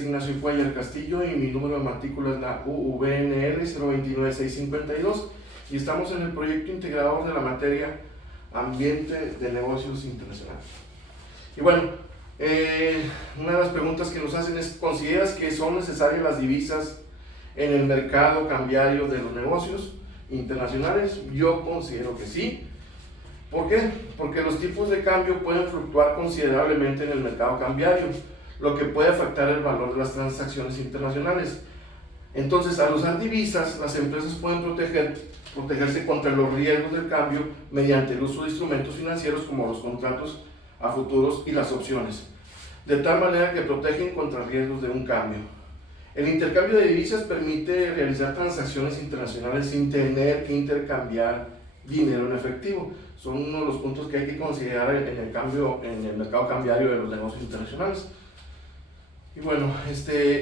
Ignacio Cuellar Castillo y mi número de matrícula es la UVNL 029652 y estamos en el proyecto integrador de la materia Ambiente de Negocios Internacionales. Y bueno, una de las preguntas que nos hacen es: ¿consideras que son necesarias las divisas en el mercado cambiario de los negocios internacionales? Yo considero que sí. ¿Por qué? Porque los tipos de cambio pueden fluctuar considerablemente en el mercado cambiario, lo que puede afectar el valor de las transacciones internacionales. Entonces, al usar divisas, las empresas pueden protegerse contra los riesgos del cambio mediante el uso de instrumentos financieros como los contratos a futuros y las opciones, de tal manera que protegen contra riesgos de un cambio. El intercambio de divisas permite realizar transacciones internacionales sin tener que intercambiar dinero en efectivo. Son uno de los puntos que hay que considerar en el mercado cambiario de los negocios internacionales. Y bueno,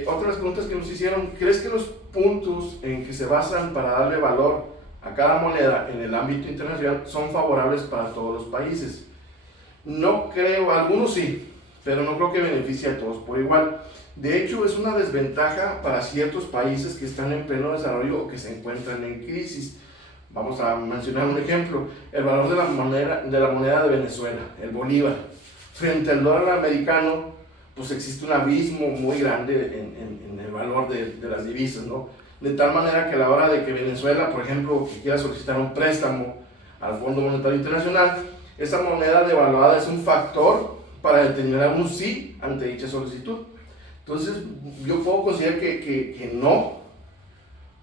otras preguntas que nos hicieron: ¿crees que los puntos en que se basan para darle valor a cada moneda en el ámbito internacional son favorables para todos los países? No creo, algunos sí, pero no creo que beneficie a todos por igual. De hecho, es una desventaja para ciertos países que están en pleno desarrollo o que se encuentran en crisis. Vamos a mencionar un ejemplo: el valor de la moneda de Venezuela, el bolívar, frente al dólar americano. Pues existe un abismo muy grande en el valor de las divisas, ¿no? De tal manera que a la hora de que Venezuela, por ejemplo, que quiera solicitar un préstamo al Fondo Monetario Internacional, esa moneda devaluada es un factor para determinar un sí ante dicha solicitud. Entonces, yo puedo considerar que no,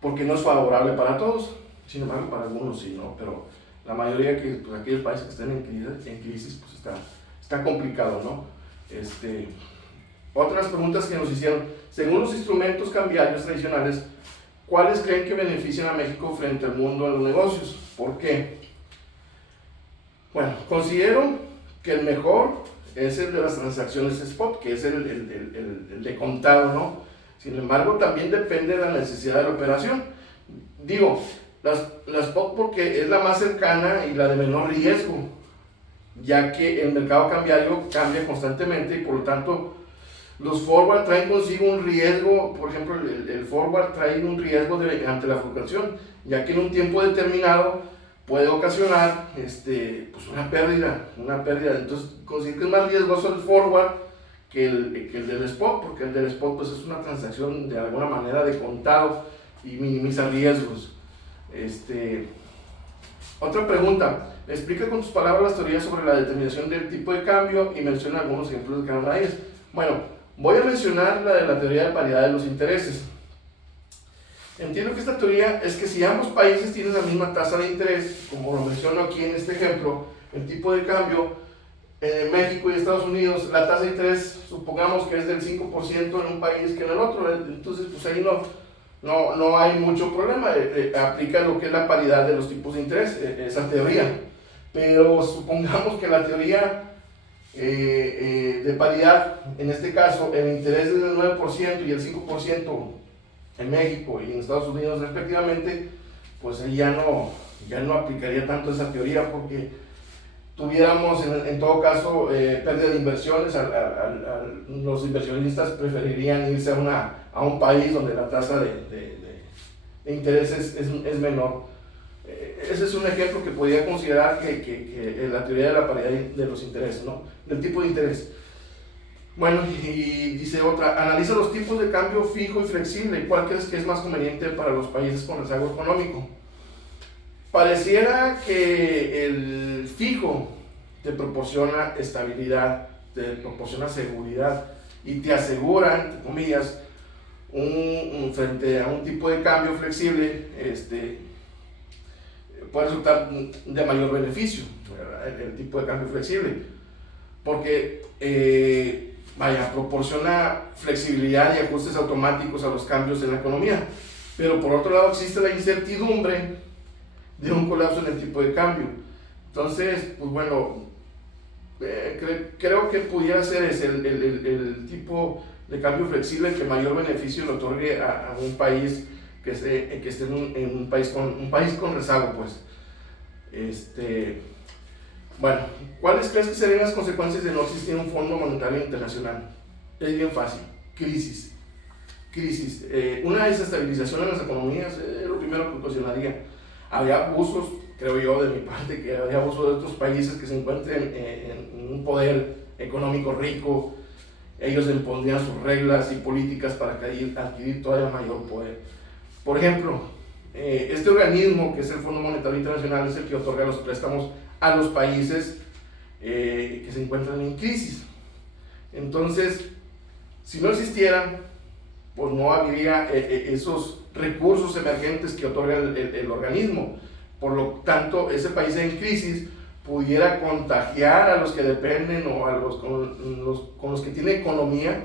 porque no es favorable para todos. Sin embargo, para algunos sí, ¿no? Pero la mayoría, pues aquellos países que estén en crisis, pues está complicado, ¿no? Otras preguntas que nos hicieron: según los instrumentos cambiarios tradicionales, ¿cuáles creen que benefician a México frente al mundo de los negocios? ¿Por qué? Bueno, considero que el mejor es el de las transacciones spot, que es el de contado, ¿no? Sin embargo, también depende de la necesidad de la operación. Digo, la spot porque es la más cercana y la de menor riesgo, ya que el mercado cambiario cambia constantemente y por lo tanto los forward traen consigo un riesgo. Por ejemplo, el forward trae un riesgo ante la fluctuación, ya que en un tiempo determinado puede ocasionar pues una pérdida. Entonces, considero que es más riesgoso el forward que el del spot, porque el del spot pues es una transacción de alguna manera de contado y minimiza riesgos. Otra pregunta: explica con tus palabras las teorías sobre la determinación del tipo de cambio y menciona algunos ejemplos de cada una de ellas. Bueno, voy a mencionar la teoría de paridad de los intereses. Entiendo que esta teoría es que si ambos países tienen la misma tasa de interés, como lo menciono aquí en este ejemplo, el tipo de cambio en México y Estados Unidos, la tasa de interés supongamos que es del 5% en un país que en el otro, entonces pues ahí no hay mucho problema. Aplica lo que es la paridad de los tipos de interés, esa teoría. Pero supongamos que la teoría de paridad, en este caso el interés es del 9% y el 5% en México y en Estados Unidos respectivamente, pues ahí ya no aplicaría tanto esa teoría, porque tuviéramos en todo caso pérdida de inversiones. Los inversionistas preferirían irse a un país donde la tasa de interés es menor. Ese es un ejemplo que podría considerar que la teoría de la paridad de los intereses, ¿no? Del tipo de interés. Bueno, y dice otra: analiza los tipos de cambio fijo y flexible. ¿Cuál crees que es más conveniente para los países con rezago económico? Pareciera que el fijo te proporciona estabilidad, te proporciona seguridad y te asegura, entre comillas, frente a un tipo de cambio flexible, puede resultar de mayor beneficio, el tipo de cambio flexible, porque proporciona flexibilidad y ajustes automáticos a los cambios en la economía. Pero por otro lado existe la incertidumbre de un colapso en el tipo de cambio. Entonces, pues bueno, creo que pudiera ser ese el tipo de cambio flexible que mayor beneficio le otorgue a un país que esté en un país con rezago, pues. Bueno, ¿cuáles crees que serían las consecuencias de no existir un Fondo Monetario Internacional? Es bien fácil: crisis. crisis, una desestabilización en las economías es lo primero que ocasionaría. Había abusos, creo yo, de mi parte, que había abusos de otros países que se encuentren en un poder económico rico. Ellos impondrían sus reglas y políticas para adquirir todavía mayor poder. Por ejemplo, este organismo, que es el Fondo Monetario Internacional, es el que otorga los préstamos a los países que se encuentran en crisis. Entonces, si no existieran, pues no habría esos recursos emergentes que otorga el organismo. Por lo tanto, ese país en crisis pudiera contagiar a los que dependen o a con los que tienen economía,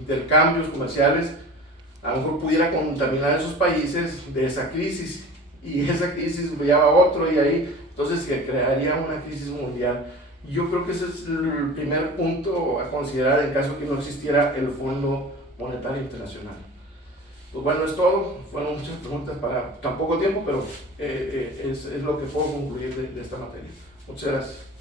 intercambios comerciales. A lo mejor pudiera contaminar a esos países de esa crisis, y esa crisis lleva a otro, y ahí entonces se crearía una crisis mundial. Yo creo que ese es el primer punto a considerar en caso que no existiera el Fondo Monetario Internacional. Pues bueno, es todo. Fueron muchas preguntas para tan poco tiempo, pero es lo que puedo concluir de esta materia. Muchas gracias.